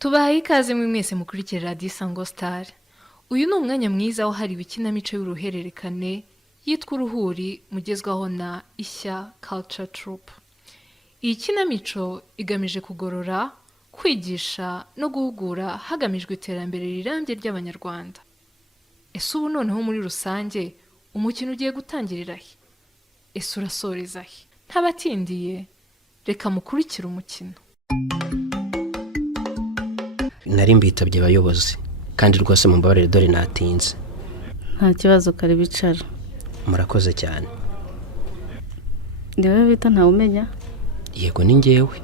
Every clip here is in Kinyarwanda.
Tubahaye ikaze mwese mukurikira Radio Isango Star. Uyu ni umwanya mwiza wahariwe ikinamico y'uruhererekane yitwa Uruhuri mugezwaho na Ishya Culture Troupe. Iyi kinamico igamije kugorora, kwigisha no guhugura hagamijwe iterambere rirambye ry'Abanyarwanda. Ese ubu noneho muri rusange umukino ugiye gutangirira he? Ese urasoreza he? Ntabatindiye, reka mukurikire umukino. Nari mbitabye abayobozi kandi rwose mumbabarire dore natinze. Nta kibazo kare bicara. Murakoze cyane. Ndiwe bita nta umenya? Yego ni ngewe.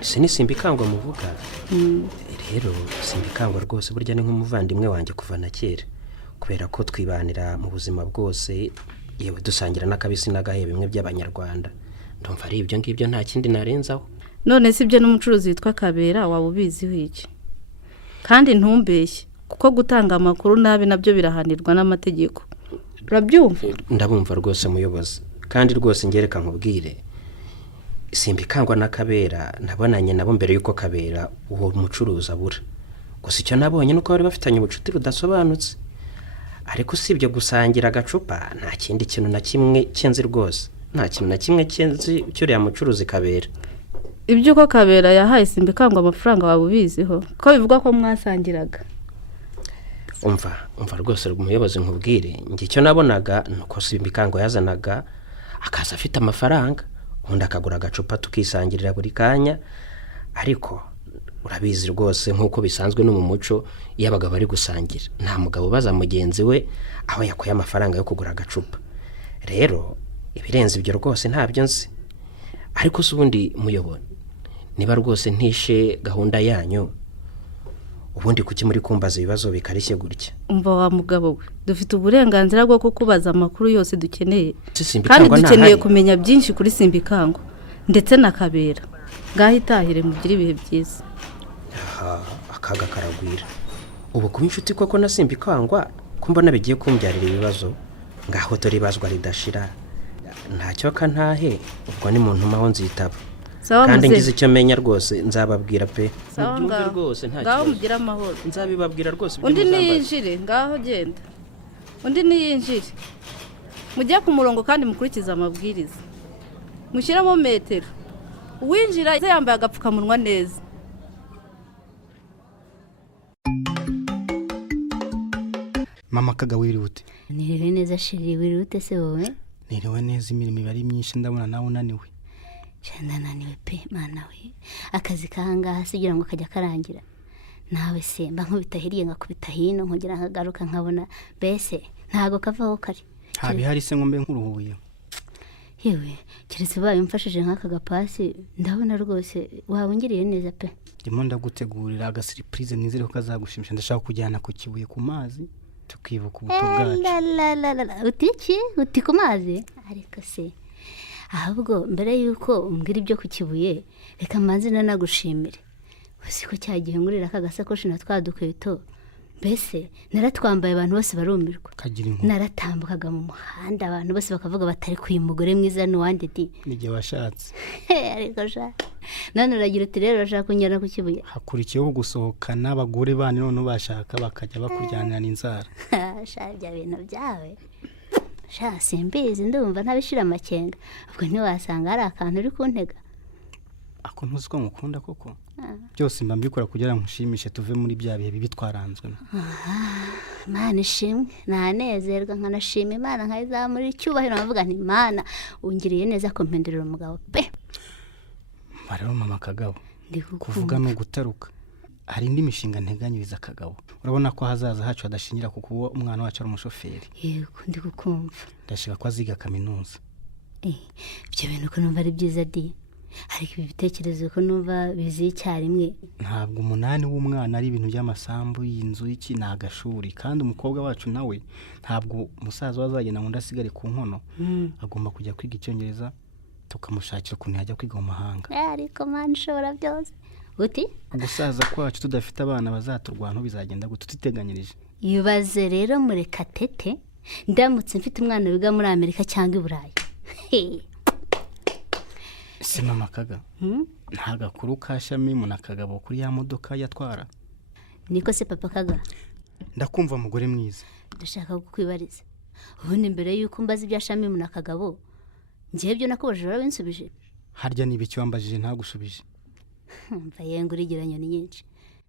Sinisimbikangwa muvuga. Rero simbikangwa rwose burya ni nk'umuvandimwe wanjye kuva na kera. Kubera ko twibanira mu buzima bwose yewe dusangira n'akabisi n'agahe bimwe by'Abanyarwanda. Ndumva ari ibyo ngibyo nta kindi narenzaho. None sibye n'umucuruzi witwa Kabera waba ubizi wiki. Kandi ntumbeshye kuko gutanga amakuru nabi nabyo birahanirwa n'amategeko. Urabyumva? Ndabumva rwose muyobozi. Kandi rwose ngereka nkubwire. Simbikangwa na Kabera nabonanye nabo mbere yuko Kabera uwo mucuruzi abura. Gusa icyo nabonye nuko bari bafitanye ubucuti budasobanutse. Ariko usibye gusangira agacupa nta kindi kintu na kimwe cyenzi rwose. Nta kintu na kimwe cyenzi cyuriya mucuruzi Kabera. Ibyo ko Kabera yahaye Simbikangwa amafaranga waba ubiziho ko bivuga ko mwasangiraga. Umva rwose umuyobozi nkubwire ngi icyo nabonaga nuko Simbikangwa yazanaga akaza afite amafaranga undi akagura agacupa tukisangirira buri kanya. Ariko urabizi rwose nkuko bisanzwe no mu muco y'abagabo bari gusangira nta mugabo baza mugenzi we aho yakuye amafaranga yo kugura agacupa. Rero ibirenze ibyo rwose ntabyo nzi. Ariko ubundi muyobora niba rwose ntishe gahunda yanyu ubundi kuki muri kumbaza ibibazo bikarishye gutya? Umva wa mugabo we dufite uburenganzira bwo kukubaza amakuru yose dukeneye kandi dukeneye kumenya byinshi kuri Simbikangwa ndetse na Kabera. Ngaho itahire mugire ibihe byiza. Akaga karagwira ubu kuba inshuti koko na Simbikangwa kumva nabigiye kumbyarira ibibazo ngaho dore ibazwa ridashira. Ntacyo kantahe ubwo ni muntu maho nzitaba. Kandi ngize icyo menya rwose nzababwira pe. Mubyumve rwose nta kibazo. Ngaho mugira amahoro. Nzabibabwira rwose. Undi niyinjire ngaho genda. Undi niyinjire. Mujye ku murongo kandi mukurikiza amabwiriza. Mushyiramo metero. Uwinjira yambaye agapfukamunwa neza. Mama Kagabo wirute. Niriwe neza shiri wirute se wowe? Niriwe neza imirimo bari myinshi ndabona nawe unaniwe. Naniwe pe mana we. Akazi kahanga sigira ngo kajya karangira. Nawe se mba nkubitahiriye ngakubita hino nkugira nkagaruka nkabona bese ntago kavaho kari. Habihari se ngombe nkuruhuye. Yewe kiretse baye mfashije nk'aka gapasi ndabona rwose wabungiriye neza pe. Ndimo ndagutegurira aga surprise nizere ko kazagushimisha. Ndashaka kujyana ku kibuye ku mazi tukibuka ubuto bwacu. Uti ku mazi ariko se ahubwo mbere yuko umbwira ibyo ku kibuye reka manze nagushimire. Usiko cyagiye ngurira aka gasakoshi na twadukweto mbese naratwambaye abantu bose barumirwa. Naratambukaga mu muhanda abantu bose bakavuga batari kuyimugore mwiza n'uwande di. Nige washatse. Ariko sha none uragira uti rero urashaka kunyana ku kibuye. Hakurikiyeho gusohokana abagore bane none bashaka bakajya bakuryanira n'inzara. Sha bya bintu byawe. Sha simbizi ndumva ntabishira amakenga. Ubwo ntiwasanga ari akantu uri kuntega. Ako ntuzi ko ngukunda koko. Byose mba mbikora kugira ngo nshimishe tuve muri bya bihe bibi twaranzwe. Mana ishimwe nanezerwa nkanashima Imana nkayizamura icyubahiro navuga nti Imana ungiriye neza ko mpenderera umugabo pe. Barero Mama Kagabo kuvuga no gutaruka. Hari indi mishinga nteganyiriza Kagabo. Urabona ko hazaza hacu hadashingira ku kuba umwana wacu ari umushoferi. Yego ndi kukumva. Ndashaka ko aziga kaminuza. Ibyo bintu ko numva ari byiza di. Ariko ibitekerezo ko numva bizi cyarimwe. Ntabwo umunani w'umwana ari ibintu by'amasambu y'inzu iki nagashuri kandi umukobwa wacu nawe ntabwo musaza wazagenda ngo ndasigare ku nkono. Agomba kujya kwiga icyongereza tukamushakira kuntu yajya kwiga mu mahanga. Ariko man shora byose. Uti? Gusaza kwacu tudafite abana bazaturwana bizagenda gute tuteganyirije. Yubaze rero mureka tete ndamutse mfite umwana wiga muri Amerika cyangwa i Burayi. Se Mama Kaga. nta gakuru ka Shamimu na Kagabo kuri ya modoka yatwara. niko se papa Kaga, Ndakumva mugore mwiza. ndashaka kukwibariza. Ubundi mbere y'uko mbaza ibya Shamimu na Kagabo, njyewe ibyo nakubajije urabinsubije? Harya niba icyo wambajije ntagusubije. Mva yenga urigira nyoni nyinshi.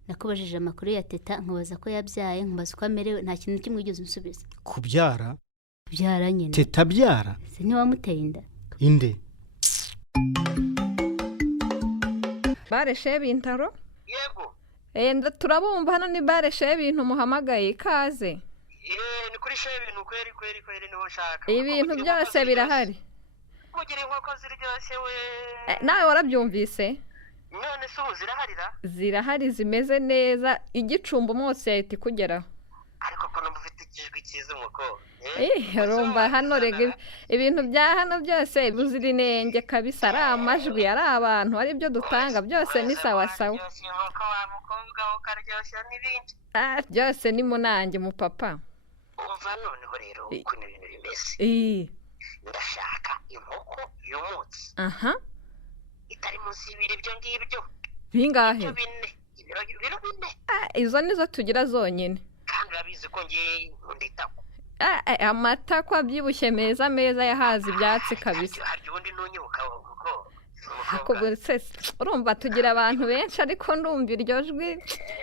Nakubajije amakuru ya teta, nkubaza ko yabyaye, nkubaza uko amerewe, nta kintu kimwe wigeze unsubiza. Kubyara? Kubyara nyine. Teta byara? Se ntiwamuteye inda? Inde? Bareshe Bintaro? Yego. Turabumva hano ni bareshe Ibintu muhamagaye ikaze. Ni kuri Ibintu kweri niho nshaka. Ibintu byose birahari. Mugira inkoko ziryoshye we. Nawe warabyumvise? None se ubu ziraharira? Zirahari zimeze neza, igicumbu mose yahita ikugeraho. Ariko ko numufite ikijwi cyiza Inkoko. Urumva hano rega ibintu bya hano byose buzirinenge kabisa, ari amajwi, ari abantu, ari byo dutanga byose ni sawa sawa. Inkoko wa mukobwa ukaryoshya n'ibindi. Byose ni munange mu papa. Umva noneho rero ukuntu ibintu bimeze. Ndashaka inkoko y'umunsi. Itari munsi y'ibiri byo ngibyo. Bingahe? Ibiro bine. Izo nizo tugira zonyine. Kandi urabizi ko ngiye nkunditako. Amatako abyibushye meza yahaza ibyatsi kabisa. Harya ubundi ntunyibuka kuko urumva tugira abantu benshi, ariko ndumva iryo jwi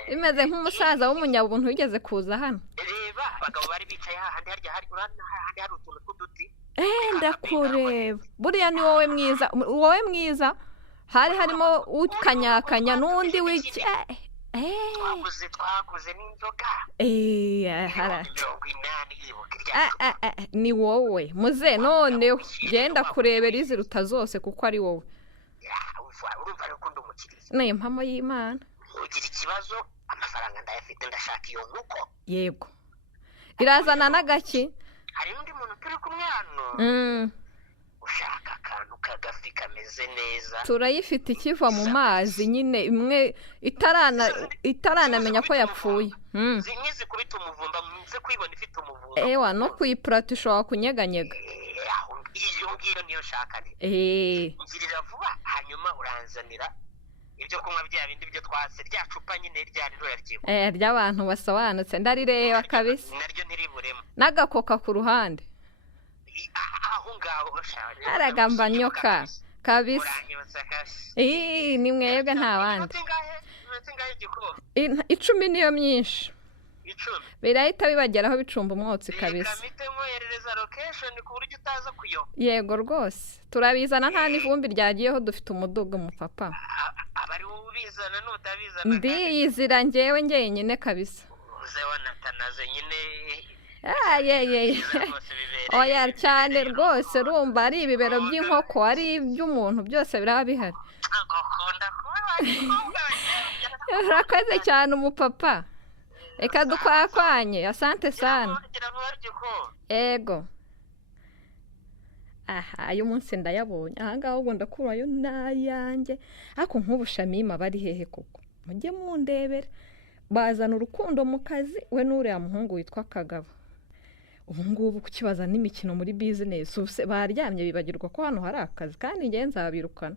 bimeze nk'umusaza w'umunyabuntu wigeze kuza hano. Reba abagabo bari bicaye hahandi harya hari utuntu tw'uduti. Ndakureba buriya ni wowe mwiza, hari harimo ukanyakanya n'undi w'iki. Twaguze n'inzoga. Ni wowe muze noneho genda kurebera iziruta zose kuko ari wowe. Urumva rero ko ndi umukiriya. Ni impamo y'Imana. Ugira ikibazo amafaranga ndayafite, ndashaka iyo nkoko. Yego. Irazana n'agaki? Hari undi muntu turi kumwe hano. Ushaka akantu kagafi kameze neza. Turayifite ikiva mu mazi nyine, imwe itaranamenya ko yapfuye. Zimwe zikubita umuvumba, nze kuyibona ifite umuvumba. No kuyipurata ushobora kunyeganyega. Iyo ngiyo niyo nshaka ni. Ngirira vuba hanyuma uranzanira ibyo kunywa bya bindi byo twase, rya cupa nyine ryari ruraryibuka. Ry'abantu basobanutse ndarireba kabisa. Naryo ntiriburemo. N'agakoka ku ruhande. Aho ngaho shari. Aragamba nyoka kabisa. Ni mwebwe nta bandi. 10 niyo myinshi. 10 birahita bibageraho bicumba umwotsi kabisa. Kamite mwoherereza location ku buryo utaza kuyo. Yego rwose turabizana, nta n'ivumbi ryagiyeho, dufite umuduga mu papa. Abari ubizana n'utabizana. Ndiyizira njyewe nyine kabisa. Uze wanatanaze nyine. Oya cyane rwose, rumva ari ibibero by'inkoko, ari iby'umuntu, byose biraba bihari. Urakoze cyane umupapa. Eka dukwakwanye, asante sana. Ego. Ayo munsi ndayabonye. Ahangaha ubwo ndakurayo nayanjye. Ariko nk'ubu Shamimu bari hehe koko? Mujye mundebera. Bazana urukundo mu kazi, we n'uriya muhungu witwa Kagabo. Ubu ngubu kukibaza n'imikino muri business, baryamye bibagirwa ko hano hari akazi, kandi ngiye nzabirukana.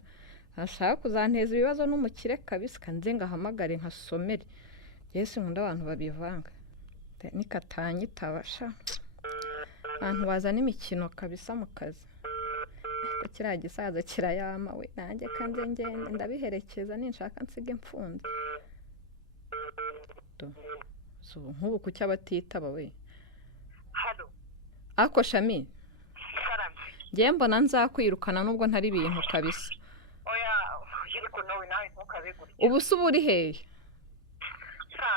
Ashaka kuzanteza ibibazo n'umukire kabisa, kanze ngahamagare nkasomere. Yesu nkunda abantu babivanga. Nikatanye tabasha. Abantu bazana imikino kabisa mu kazi. Kiriya gisaza kirayama we, nanjye kandi ngende ndabiherekeza ninshaka nsige mfunze. Nk'ubu ku cy'abatitaba we. Halo. Ako Shami. Karame. Ngiye mbona nzakwirukana nubwo ntari ibintu kabisa. Oya, ariko nawe ntukabegure. Ubu se uba uri hehe?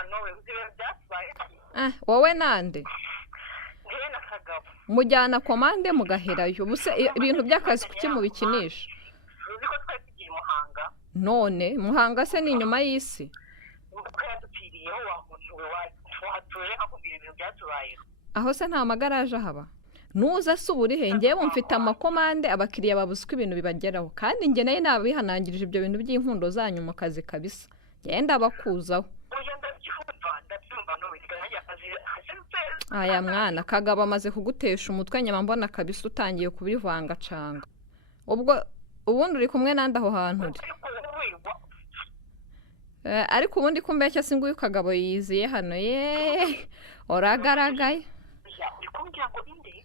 Nowe uzibe byatwaye. Wowe nande? Ngiye na Kagabo. Mujyana komande mugaherayo. Ubu se ibintu by'akazi kuki mubikinisha? Uzi ko twari tugiye Muhanga. None Muhanga se ni inyuma y'isi? Ubwo yadupfiriyeho wa muntu we watuje akubwira ibintu byatubayeho. Aho se nta magaraje haba? Nuza se uburi he? Ngewe mfite amakomande, abakiriya babuze ko ibintu bibageraho, kandi nge nayo nabihanangirije ibyo bintu by'inkundo zanyu mu kazi kabisa. Genda bakuzaho. Aya mwana Kagabo amaze kugutesha umutwe, nyama mbona kabisa utangiye kubivanga canga. Ubwo ubundi uri kumwe nande aho hantu uri ariko ubundi kumbeshya singuye Kagabo yiziye hano ye oragaragaye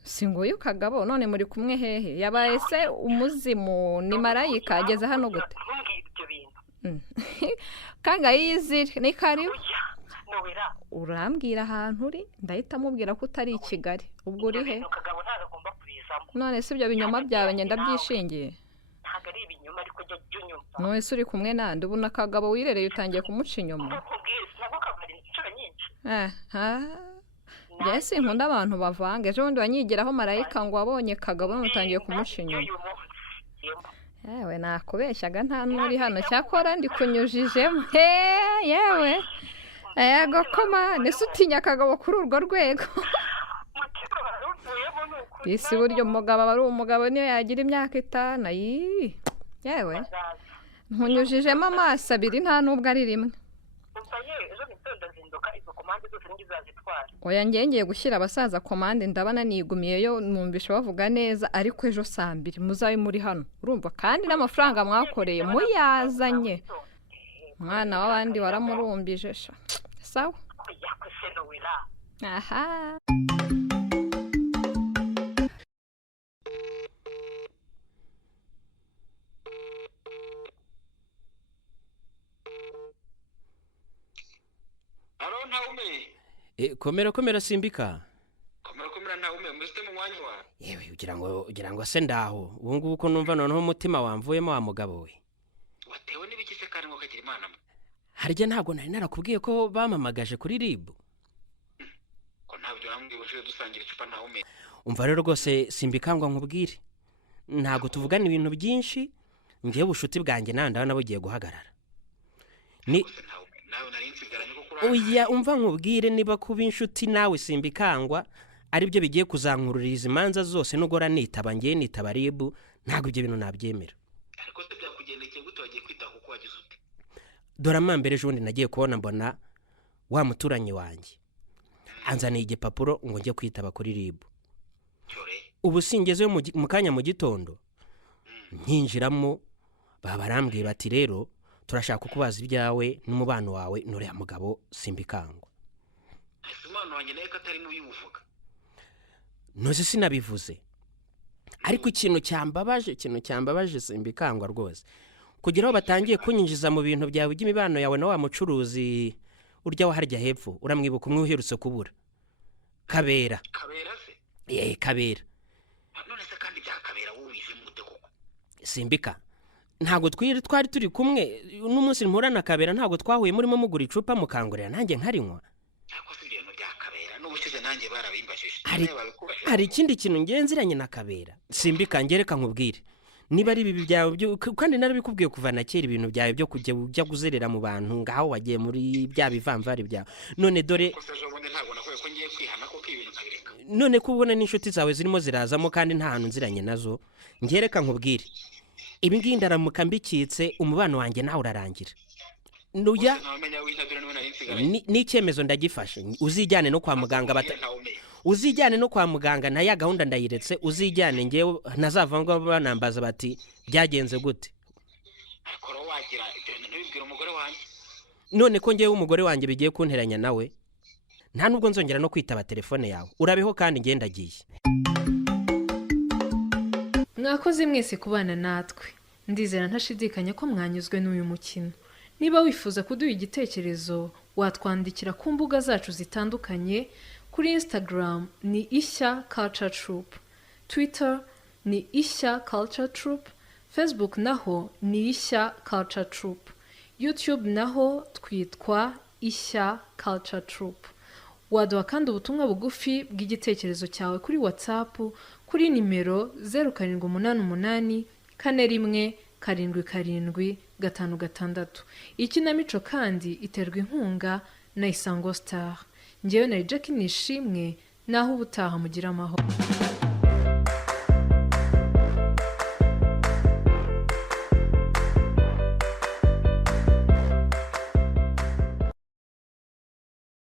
singuye Kagabo none muri kumwe hehe yabaye se umuzimu ni marayika ageze hano gute kanga yizire ni karibu urambwira ahantu uri ndahita mubwira ko utari i Kigali ubwo uri he none si ibyo binyoma byawe ngenda byishingiye none se uri kumwe nande ubu na Kagabo wirereye utangiye kumuca inyuma Jesse nkunda abantu bavanga ejo bundi wanyigiraho marayika ngo wabonye Kagabo none utangiye kumuca inyuma yewe nakubeshyaga nta nuri hano cyakora ndi kunyujijemo yewe yego koma nese utinya Kagabo kuri urwo rwego isi buryo umugabo ari umugabo niyo yagira imyaka 5 yewe nkunyujijemo amaso abiri nta nubwo ari rimwe oya ngiye gushyira abasaza komande ndabana nigumiyeyo numvisha bavuga neza ariko ejo saa 2 muzabe muri hano urumva kandi n'amafaranga mwakoreye muyazanye mwana w'abandi waramurumbije sha sawa aha komera simbika komera ntawume muzite mu mwanya wa yewe ugira ngo se ndaho ubu ngubu ko numva noneho umutima wamvuyemo wa mugabo we watewe n'ibikise kandi ngo kagira imana harya ntabwo nari narakubwiye ko bamamagaje kuri RIB ko ntabyo wambwiye uje dusangira icupa ntawume umva rero rwose simbikangwa nkubwire ntabwo tuvugana ibintu byinshi ngiye bushuti bwanjye nawe ndabona bugiye guhagarara ni nawe nari nsigaranye ko oya umva nkubwire niba kuba inshuti nawe simbikangwa ari byo bigiye kuzankururiza imanza zose nugora nitaba ngiye nitaba RIB ntabwo ibyo bintu nabyemera ariko se byakugendekeye gute wagiye kwita kuko wagize ute dore amambere ejo bundi nagiye kubona mbona wa muturanyi wanjye anzaniye igipapuro ngo njye kwitaba kuri RIB ubu singezeyo mu kanya mu gitondo nkinjiramo babarambwiye bati rero turashaka kukubaza ibyawe n'umubano wawe n'uriya mugabo simbikangwa umubano wanjye nawe ko atari mubivuga noze sinabivuze ariko ikintu cyambabaje simbikangwa rwose kugira aho batangiye kunyinjiza mu bintu byawe by'imibano yawe na wa mucuruzi urya waharya hepfo uramwibuka umwe uherutse kubura Kabera se Kabera none se kandi bya Kabera wubize mute koko simbika ntabwo twari turi kumwe n'umunsi mpurana Kabera ntabwo twahuye murimo mugura icupa mukangurira nanjye nkarinywa ariko si ibintu bya Kabera n'ubushize nanjye barabimbashije hari ikindi kintu ngenziranye na Kabera simbika ngereka nkubwire niba ari ibi byawe kandi narabikubwiye kuva na kera ibintu byawe byo kujya guzerera mu bantu ngaho wagiye muri bya bivamvari byawe none dore none ko ubona n'inshuti zawe zirimo zirazamo kandi nta hantu nziranye nazo ngereka nkubwire ibi ngibi ndaramuka mbikitse umubano wanjye nawe urarangira nuya n'icyemezo ndagifashe uzijyane no kwa muganga uzijyane no kwa muganga na ya gahunda ndayiretse uzijyane ngewe ntazavanga banambaza bati byagenze gute none ko ngewe umugore wanjye bigiye kunteranya nawe nta nubwo nzongera no kwitaba telefone yawe urabeho kandi ngendagiye mwakoze mwese kubana natwe ndizera ntashidikanya ko mwanyuzwe n'uyu mukino niba wifuza kuduha igitekerezo watwandikira ku mbuga zacu zitandukanye kuri Instagram ni Ishya Culture Troop, Twitter ni Ishya Culture Troop, Facebook naho ni Ishya Culture Troop, YouTube naho twitwa Ishya Culture Troop. Waduha kandi ubutumwa bugufi bw'igitekerezo cyawe kuri WhatsApp kuri nimero 0788 41 7 5 Ikinamico kandi iterwa inkunga na Isango Star. Njyewe na Jackie Nishimwe naho ubutaha mugira amahoro.